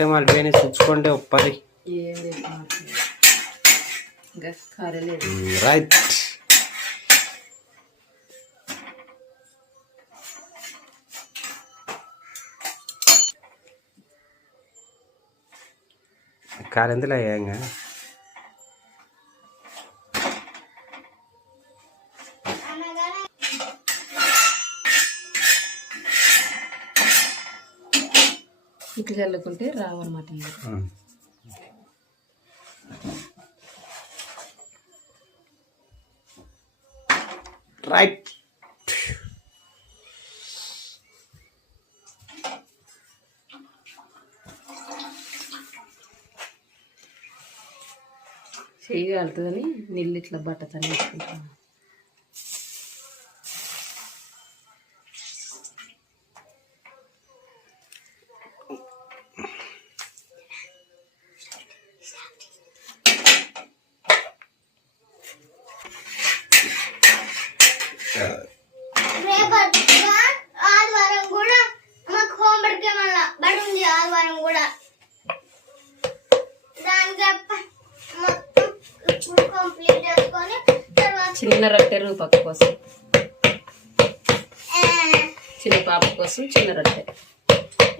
ఒకటే మళ్ళీ చూసుకోండి ఒప్పది రైట్. కారెందులో అయ్యాక ఇట్లా చల్లుకుంటే రావన్నమాట. రైట్. చెయ్యి కాలుతుందని నీళ్ళు ఇట్లా బట్టతని వేసుకుంటాను. ఆదివారం కూడా మాకు హోంవర్క్ ఏమన్నా బడి ఉంది. ఆదివారం కూడా కంప్లీట్ చేసుకొని చిన్న రొట్టె రూపక్క కోసం, చిన్న పాప కోసం చిన్న రొట్టె.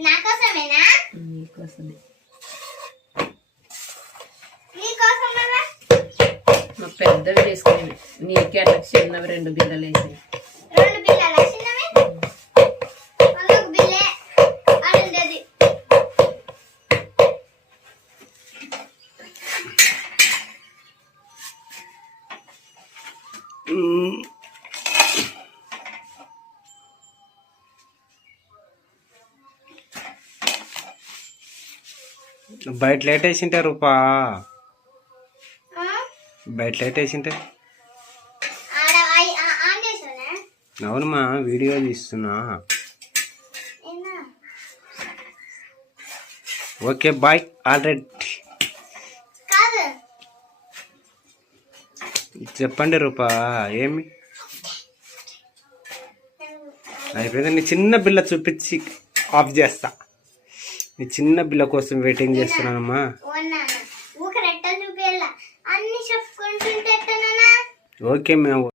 నా కోసమేనా? నీకోసమే. నీకోసమేనా? మా పెద్దవి చేసుకునేవి, నీకే అట్లా చిన్నవి 2 బిళ్ళలు వేసాయి. 2 బిళ్ళల చిన్నవి వాళ్ళకు బిల్లే అడుండేది. బయట లేట్ వేసింటే రూపా, బయట లేట్ వేసింటే. అవునమ్మా, వీడియో తీస్తున్నా. Okay bye. ఆల్రెడీ చెప్పండి రూపా, ఏమి అయిపోయింది. నీ చిన్న బిల్ల చూపించి ఆఫ్ చేస్తా. నీ చిన్న బిల్ల కోసం వెయిటింగ్ చేస్తున్నానమ్మా. ఓకే మేము